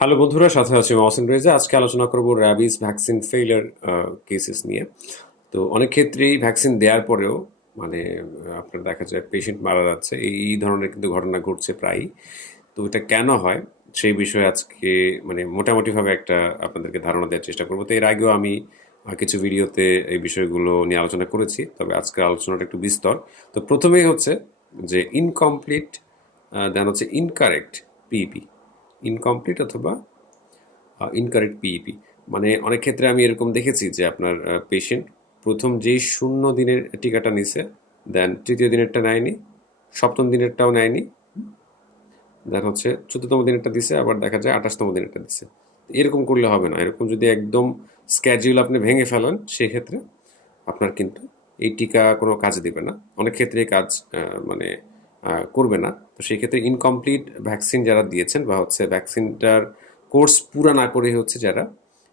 Hello বন্ধুরা, সাথে আছি মহসিন রেজা। আজকে আলোচনা করব র্যাবিস ভ্যাকসিন ফেইলিয়ার কেসেস নিয়ে। তো অনেক ক্ষেত্রেই ভ্যাকসিন দেওয়ার পরেও মানে আপনার দেখা যায় পেশেন্ট মারা যাচ্ছে, এই ধরনের কিন্তু ঘটনা ঘটছে প্রায়ই। তো এটা কেন হয় সেই বিষয়ে আজকে মানে মোটামুটিভাবে একটা আপনাদেরকে ধারণা দেওয়ার চেষ্টা করবো। তো এর আগেও আমি কিছু ভিডিওতে এই বিষয়গুলো নিয়ে আলোচনা করেছি, তবে আজকের আলোচনাটা একটু বিস্তর। তো প্রথমেই হচ্ছে যে ইনকমপ্লিট, দেন হচ্ছে ইনকারেক্ট পিইপি, ইনকমপ্লিট অথবা ইনকারেক্ট পিইপি। মানে অনেক ক্ষেত্রে আমি এরকম দেখেছি যে আপনার পেশেন্ট প্রথম যেই 0 দিনের টিকাটা নিছে, দেন তৃতীয় দিনেরটা নেয়নি, সপ্তম দিনেরটাও নেয়নি, দেন হচ্ছে 14তম দিনেরটা দিছে, আবার দেখা যায় 28তম দিনেরটা দিছে। এরকম করলে হবে না। এরকম যদি একদম স্ক্যাডিউল আপনি ভেঙে ফেলেন, সেক্ষেত্রে আপনার কিন্তু এই টিকা কোনো কাজে দিবে না, অনেক ক্ষেত্রে কাজ মানে করবে না। তো সেই ক্ষেত্রে ইনকমপ্লিট ভ্যাকসিন যারা দিয়েছেন বা হচ্ছে ভ্যাকসিনটার কোর্স পুরা না করে হচ্ছে যারা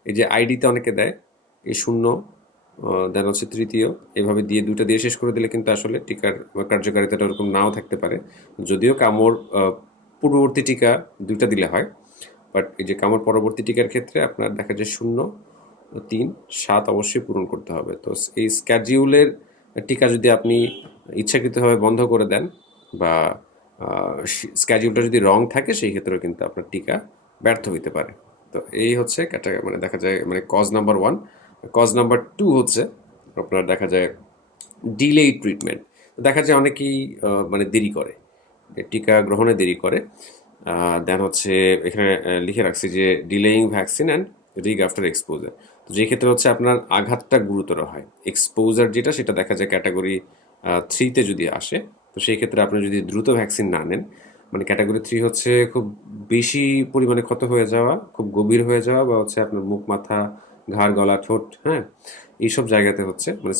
এই যে আইডিতে অনেকে দেয় এই 0, দেন হচ্ছে তৃতীয়, এভাবে দিয়ে দুটো দিয়ে শেষ করে দিলে কিন্তু আসলে টিকার কার্যকারিতাটা ওরকম নাও থাকতে পারে। যদিও কামড় পূর্ববর্তী টিকা দুইটা দিলে হয়, বাট এই যে কামড় পরবর্তী টিকার ক্ষেত্রে আপনার দেখা যায় 0, 3, 7 অবশ্যই পূরণ করতে হবে। তো এই স্ক্যাডিউলের টিকা যদি আপনি ইচ্ছাকৃতভাবে বন্ধ করে দেন বা স্ক্যাডিউলটা যদি রং থাকে, সেই ক্ষেত্রেও কিন্তু আপনার টিকা ব্যর্থ হইতে পারে। তো এই হচ্ছে মানে দেখা যায় মানে কজ নাম্বার 1। কজ নাম্বার 2 হচ্ছে আপনার দেখা যায় ডিলেই ট্রিটমেন্ট। দেখা যায় অনেকেই মানে দেরি করে, টিকা গ্রহণে দেরি করে। দেন হচ্ছে এখানে লিখে রাখছি যে delaying vaccine and rig after exposure. তো যে ক্ষেত্রে হচ্ছে আপনার আঘাতটা গুরুতর হয়, এক্সপোজার যেটা সেটা দেখা যায় ক্যাটাগরি 3-তে যদি আসে, তো সেই ক্ষেত্রে আপনি যদি দ্রুত ভ্যাকসিন না নেন, মানে ক্যাটাগরি 3 হচ্ছে খুব বেশি পরিমাণে ক্ষত হয়ে যাওয়া, খুব গভীর হয়ে যাওয়া, বা হচ্ছে আপনার মুখ, মাথা, ঘাড়, গলা, ঠোঁট, হ্যাঁ, এইসব জায়গাতে হচ্ছে মানে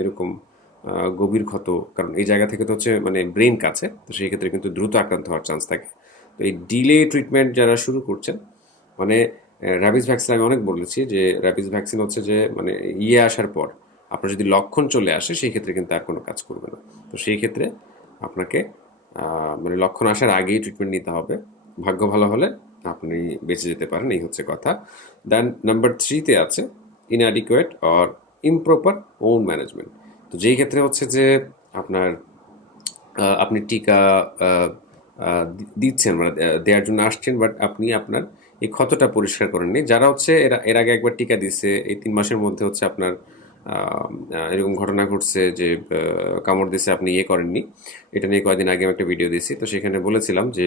এরকম গভীর ক্ষত, কারণ এই জায়গা থেকে তো হচ্ছে মানে ব্রেন কাছে, তো সেই ক্ষেত্রে কিন্তু দ্রুত আক্রান্ত হওয়ার চান্স থাকে। তো এই ডিলে ট্রিটমেন্ট যারা শুরু করছেন, মানে র্যাবিস ভ্যাকসিন আমি অনেক বলেছি যে র্যাবিস ভ্যাকসিন হচ্ছে যে মানে আসার পর আপনার যদি লক্ষণ চলে আসে, সেই ক্ষেত্রে কিন্তু আর কোনো কাজ করবে না। তো সেই ক্ষেত্রে আপনাকে মানে লক্ষণ আসার আগেই ট্রিটমেন্ট নিতে হবে। ভাগ্য ভালো হলে আপনি বেঁচে যেতে পারেন, এই হচ্ছে কথা। দেন নাম্বার 3-তে আছে inadequate or improper own management. তো যেই ক্ষেত্রে হচ্ছে যে আপনার আপনি টিকা আহ, দিচ্ছেন, মানে দেওয়ার জন্য আসছেন, বাট আপনি আপনার এই ক্ষতটা পরিষ্কার করেননি। যারা হচ্ছে এর আগে একবার টিকা দিছে, এই 3 মাসের মধ্যে হচ্ছে আপনার এরকম ঘটনা ঘটছে যে কামড় দিছে, আপনি করেননি। এটা নিয়ে কয়েকদিন আগে আমি একটা ভিডিও দিয়েছি, তো সেখানে বলেছিলাম যে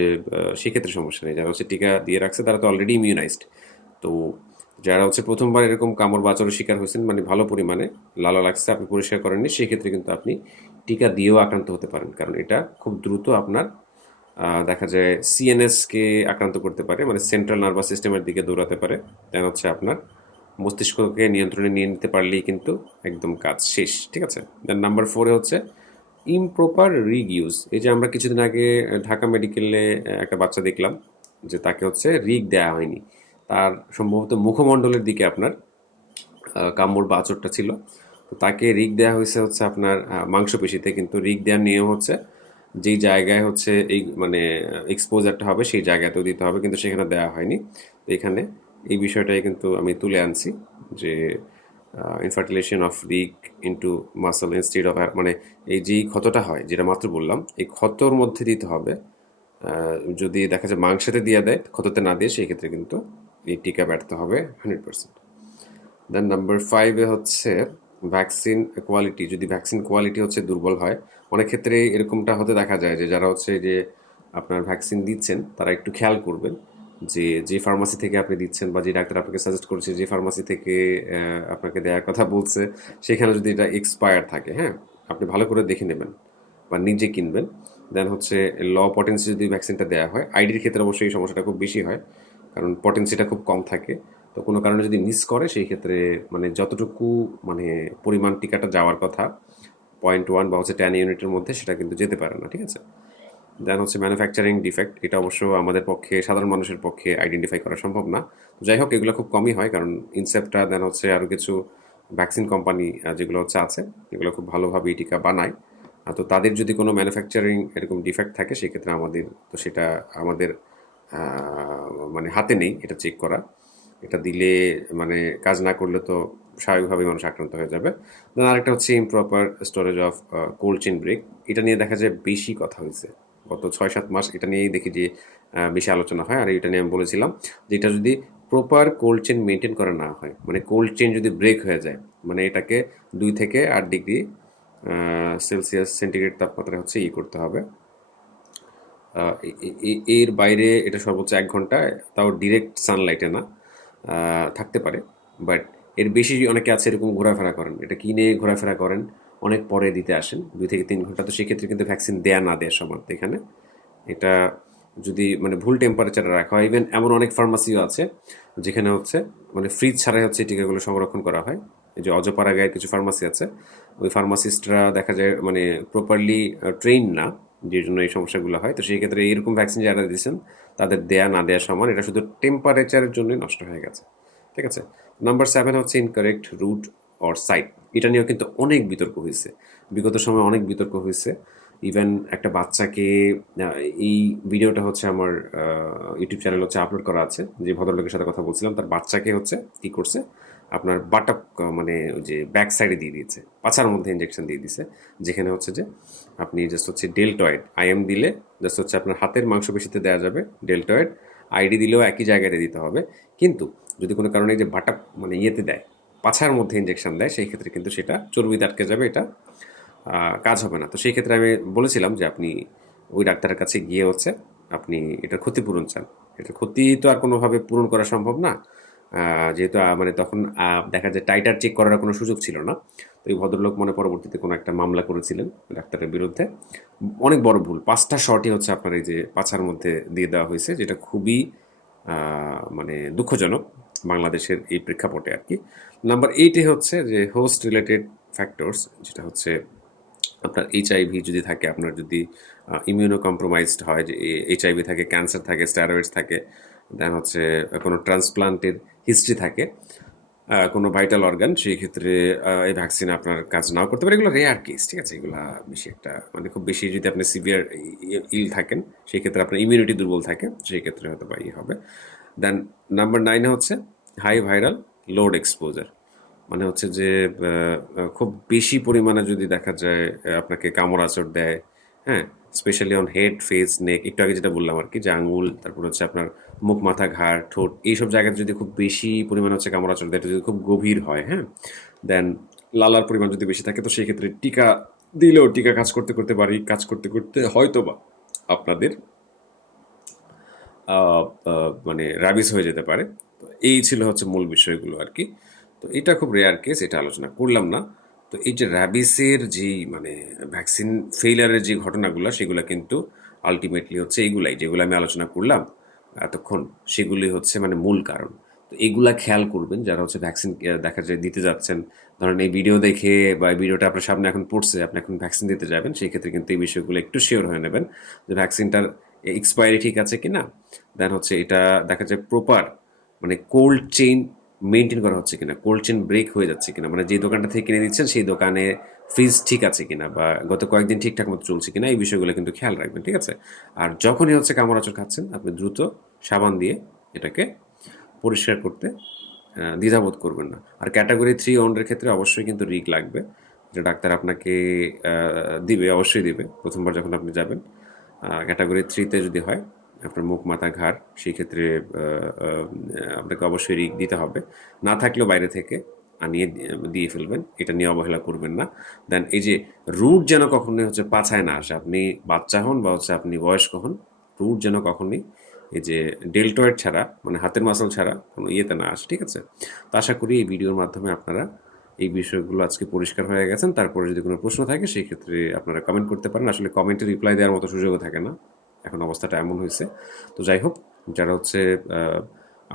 সেক্ষেত্রে সমস্যা নেই। যারা হচ্ছে টিকা দিয়ে রাখছে তারা তো অলরেডি ইমিউনাইজড। তো যারা হচ্ছে প্রথমবার এরকম কামড় বা আচরের শিকার হয়েছেন, মানে ভালো পরিমাণে লালা লাগছে, আপনি পরিষ্কার করেননি, সেক্ষেত্রে কিন্তু আপনি টিকা দিয়েও আক্রান্ত হতে পারেন, কারণ এটা খুব দ্রুত আপনার দেখা যায় সিএনএসকে আক্রান্ত করতে পারে, মানে সেন্ট্রাল নার্ভাস সিস্টেমের দিকে দৌড়াতে পারে। দেন হচ্ছে আপনার মস্তিষ্ককে নিয়ন্ত্রণে নিয়ে নিতে পারলেই কিন্তু একদম কাজ শেষ, ঠিক আছে। দেন নাম্বার 4-এ হচ্ছে ইমপ্রপার রিগ ইউজ। এই যে আমরা কিছুদিন আগে ঢাকা মেডিকেলে একটা বাচ্চা দেখলাম যে তাকে হচ্ছে রিগ দেওয়া হয়নি, তার সম্ভবত মুখমণ্ডলের দিকে আপনার কামড় বা আঁচড়টা ছিল। তো তাকে রিগ দেওয়া হয়েছে হচ্ছে আপনার মাংসপেশিতে, কিন্তু রিগ দেওয়ার নিয়ম হচ্ছে যেই জায়গায় হচ্ছে এই মানে এক্সপোজারটা হবে সেই জায়গাতেও দিতে হবে, কিন্তু সেখানে দেওয়া হয়নি। তো এখানে এই বিষয়টাই কিন্তু আমি তুলে আনছি যে infiltration of rig into muscle instead of, মানে এই যেই ক্ষতটা হয় যেটা মাত্র বললাম, এই ক্ষতর মধ্যে দিতে হবে। যদি দেখা যায় মাংসেতে দিয়ে দেয়, ক্ষততে না দিয়ে, সেই ক্ষেত্রে কিন্তু এই টিকা ব্যর্থ হবে 100%। দেন নাম্বার 5-এ হচ্ছে ভ্যাকসিন কোয়ালিটি। যদি ভ্যাকসিন কোয়ালিটি হচ্ছে দুর্বল হয়, অনেক ক্ষেত্রে এরকমটা হতে দেখা যায় যে যারা হচ্ছে যে আপনার ভ্যাকসিন দিচ্ছেন তারা একটু খেয়াল করবেন যে যে ফার্মাসি থেকে আপনি দিচ্ছেন বা যে ডাক্তার আপনাকে সাজেস্ট করছে, যে ফার্মাসি থেকে আপনাকে দেওয়ার কথা বলছে, সেখানে যদি এটা এক্সপায়ার থাকে, হ্যাঁ, আপনি ভালো করে দেখে নেবেন বা নিজে কিনবেন। দেন হচ্ছে ল পটেন্সি যদি ভ্যাকসিনটা দেওয়া হয়, আইডির ক্ষেত্রে অবশ্যই এই সমস্যাটা খুব বেশি হয়, কারণ পটেন্সিটা খুব কম থাকে। তো কোনো কারণে যদি মিস করে, সেই ক্ষেত্রে মানে যতটুকু মানে পরিমাণ টিকাটা যাওয়ার কথা 0.1 বা হচ্ছে 10 ইউনিটের মধ্যে, সেটা কিন্তু যেতে পারে না, ঠিক আছে। দেন হচ্ছে ম্যানুফ্যাকচারিং ডিফেক্ট। এটা অবশ্য আমাদের পক্ষে, সাধারণ মানুষের পক্ষে আইডেন্টিফাই করা সম্ভব না। তো যাই হোক, এগুলো খুব কমই হয়, কারণ ইনসেপ্টা, দেন হচ্ছে আরও কিছু ভ্যাকসিন কোম্পানি যেগুলো হচ্ছে আছে, এগুলো খুব ভালোভাবে এই টিকা বানায়। তো তাদের যদি কোনো ম্যানুফ্যাকচারিং এরকম ডিফেক্ট থাকে, সেক্ষেত্রে আমাদের তো সেটা আমাদের মানে হাতে নেই এটা চেক করা। এটা দিলে মানে কাজ না করলে তো স্বাভাবিকভাবেই মানুষ আক্রান্ত হয়ে যাবে। দেন আরেকটা হচ্ছে improper storage of cold chain break. এটা নিয়ে দেখা যায় বেশি কথা হয়েছে গত 6-7 মাস। এটা নিয়েই দেখি যে বেশি আলোচনা হয়। আর এটা নিয়ে আমি বলেছিলাম যে এটা যদি প্রপার কোল্ড চেইন মেনটেন করা না হয়, মানে কোল্ড চেইন যদি ব্রেক হয়ে যায়, মানে এটাকে 2 থেকে 8 ডিগ্রি সেলসিয়াস সেন্টিগ্রেড তাপমাত্রা হচ্ছে করতে হবে। এর বাইরে এটা সর্বোচ্চ 1 ঘন্টা, তাও ডিরেক্ট সানলাইটে না, থাকতে পারে। বাট এর বেশি অনেকে আছে এরকম ঘোরাফেরা করেন, এটা কিনে ঘোরাফেরা করেন, অনেক পরে দিতে আসেন 2 থেকে 3 ঘন্টা। তো সেক্ষেত্রে কিন্তু ভ্যাকসিন দেয়া না দেওয়ার সমান এখানে। এটা যদি মানে ভুল টেম্পারেচারে রাখা হয়, ইভেন এমন অনেক ফার্মাসিও আছে যেখানে হচ্ছে মানে ফ্রিজ ছাড়াই হচ্ছে এই টিকাগুলো সংরক্ষণ করা হয়। এই যে অজপাড়া গায়ের কিছু ফার্মাসি আছে, ওই ফার্মাসিস্টরা দেখা যায় মানে প্রপারলি ট্রেন না, যে জন্য এই সমস্যাগুলো হয়। তো সেই ক্ষেত্রে এরকম ভ্যাকসিন যারা দিয়েছেন তাদের দেয়া না দেওয়া সমান, এটা শুধু টেম্পারেচারের জন্যই নষ্ট হয়ে গেছে। ঠিক আছে। নাম্বার 7 হচ্ছে ইনকারেক্ট রুট অর সাইট। এটা নিয়েও কিন্তু অনেক বিতর্ক হয়েছে, বিগত সময় অনেক বিতর্ক হয়েছে। ইভেন একটা বাচ্চাকে এই ভিডিওটা হচ্ছে আমার ইউটিউব চ্যানেল হচ্ছে আপলোড করা আছে, যে ভদ্রলোকের সাথে কথা বলছিলাম তার বাচ্চাকে হচ্ছে কী করছে, আপনার বাটক মানে ওই যে ব্যাক সাইডে দিয়ে দিয়েছে, পাছার মধ্যে ইঞ্জেকশন দিয়ে দিয়েছে, যেখানে হচ্ছে যে আপনি জাস্ট হচ্ছে ডেল্টয়েড আইএম দিলে জাস্ট হচ্ছে আপনার হাতের মাংসপেশিতে দেওয়া যাবে ডেল্টয়েড, আইডি দিলেও একই জায়গায় দিতে হবে। কিন্তু যদি কোনো কারণে যে বাটাক মানে ইয়েতে দেয়, পাছার মধ্যে ইঞ্জেকশন দেয়, সেই ক্ষেত্রে কিন্তু সেটা চর্বিতে আটকে যাবে, এটা কাজ হবে না। তো সেই ক্ষেত্রে আমি বলেছিলাম যে আপনি ওই ডাক্তারের কাছে গিয়ে হচ্ছে আপনি এটার ক্ষতিপূরণ চান। এটার ক্ষতি তো আর কোনোভাবে পূরণ করা সম্ভব না, যেহেতু মানে তখন দেখা যায় টাইটার চেক করার কোনো সুযোগ ছিল না। তো এই ভদ্রলোক মনে পরবর্তীতে কোনো একটা মামলা করেছিলেন ডাক্তারের বিরুদ্ধে। অনেক বড় ভুল, 5টা শটই হচ্ছে আপনার এই যে পাছার মধ্যে দিয়ে দেওয়া হয়েছে, যেটা খুবই মানে দুঃখজনক বাংলাদেশের এই প্রেক্ষাপটে আর কি। নাম্বার 8 হচ্ছে যে হোস্ট রিলেটেড ফ্যাক্টরস, যেটা হচ্ছে আপনার এইচআইভি যদি থাকে, আপনার যদি ইমিউনো কম্প্রোমাইজড হয়, যে এইচআইভি থাকে, ক্যান্সার থাকে, স্টেরয়েডস থাকে, দেন হচ্ছে কোনো ট্রান্সপ্লান্টের হিস্ট্রি থাকে, কোনো ভাইটাল অর্গান, সেই ক্ষেত্রে এই ভ্যাকসিন আপনার কাজ নাও করতে পারে। এগুলো রেয়ার কেস, ঠিক আছে। এগুলো বেশি একটা মানে খুব বেশি যদি আপনি সিভিয়ার ইল থাকেন, সেই ক্ষেত্রে আপনার ইমিউনিটি দুর্বল থাকে, সেই ক্ষেত্রে হয়তো বা হবে। দেন নাম্বার 9 হচ্ছে হাই ভাইরাল লোড এক্সপোজার। মানে হচ্ছে যে খুব বেশি পরিমাণে যদি দেখা যায় আপনাকে কামড়াচড় দেয়, হ্যাঁ, স্পেশালি অন হেড, ফেস, নেক, একটু আগে যেটা বললাম আর কি, যে আঙুল, তারপর হচ্ছে আপনার মুখ, মাথা, ঘাড়, ঠোঁট, এইসব জায়গাতে যদি খুব বেশি পরিমাণে হচ্ছে কামড়াচড় দেয়, এটা যদি খুব গভীর হয়, হ্যাঁ, দেন লালার পরিমাণ যদি বেশি থাকে, তো সেই ক্ষেত্রে টিকা দিলেও টিকা কাজ করতে করতে বাড়ি কাজ করতে করতে হয়তো বা আপনাদের মানে র্যাবিস হয়ে যেতে পারে। তো এই ছিল হচ্ছে মূল বিষয়গুলো আর কি। তো এটা খুব রেয়ার কেস, এটা আলোচনা করলাম না। তো এই যে র্যাবিসের যে মানে ভ্যাকসিন ফেইলারের যে ঘটনাগুলো, সেগুলো কিন্তু আলটিমেটলি হচ্ছে এইগুলাই যেগুলো আমি আলোচনা করলাম এতক্ষণ, সেগুলি হচ্ছে মানে মূল কারণ। তো এগুলা খেয়াল করবেন যারা হচ্ছে ভ্যাকসিন দেখা যায় দিতে যাচ্ছেন। ধরেন এই ভিডিও দেখে বা এই ভিডিওটা আপনার সামনে এখন পড়ছে, আপনি এখন ভ্যাকসিন দিতে যাবেন, সেই ক্ষেত্রে কিন্তু এই বিষয়গুলো একটু শিওর হয়ে নেবেন যে ভ্যাকসিনটার এক্সপায়ারি ঠিক আছে কিনা। দেন হচ্ছে এটা দেখা যায় প্রপার মানে কোল্ড চেইন মেনটেন করা হচ্ছে কিনা, কোল্ড চেইন ব্রেক হয়ে যাচ্ছে কিনা, মানে যে দোকানটা থেকে কিনে দিচ্ছেন সেই দোকানে ফ্রিজ ঠিক আছে কিনা, বা গত কয়েকদিন ঠিকঠাক মতো চলছে কিনা, এই বিষয়গুলো কিন্তু খেয়াল রাখবেন, ঠিক আছে। আর যখনই হচ্ছে কামড়াচড় খাচ্ছেন, আপনি দ্রুত সাবান দিয়ে এটাকে পরিষ্কার করতে দ্বিধাবোধ করবেন না। আর ক্যাটাগরি 3 ওয়ান্ডের ক্ষেত্রে অবশ্যই কিন্তু রিক লাগবে, যে ডাক্তার আপনাকে দিবে, অবশ্যই দিবে প্রথমবার যখন আপনি যাবেন। ক্যাটাগরি 3-তে যদি হয় আপনার মুখ, মাথা, ঘাড়, সেই ক্ষেত্রে আপনাকে অবশ্যই রিক দিতে হবে। না থাকলেও বাইরে থেকে আনিয়ে দিয়ে ফেলবেন, এটা নিয়ে অবহেলা করবেন না। দেন এই যে রুট যেন কখনোই হচ্ছে পাছায় না আসে, আপনি বাচ্চা হন বা হচ্ছে আপনি বয়স্ক হন, রুট যেন কখনোই এই যে ডেল্টয়েড ছাড়া মানে হাতের মাসল ছাড়া কোনো ইয়েতে না আসে, ঠিক আছে। তো আশা করি এই ভিডিওর মাধ্যমে আপনারা এই বিষয়গুলো আজকে পরিষ্কার হয়ে গেছেন। তারপরে যদি কোনো প্রশ্ন থাকে সেই ক্ষেত্রে আপনারা কমেন্ট করতে পারেন। আসলে কমেন্টে রিপ্লাই দেওয়ার মতো সুযোগও থাকে না, এখন অবস্থাটা এমন হয়েছে। তো যাই হোক, যারা হচ্ছে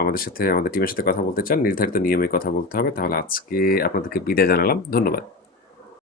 আমাদের সাথে আমাদের টিমের সাথে কথা বলতে চান, নির্ধারিত নিয়মে কথা বলতে হবে। তাহলে আজকে আপনাদেরকে বিদায় জানালাম, ধন্যবাদ।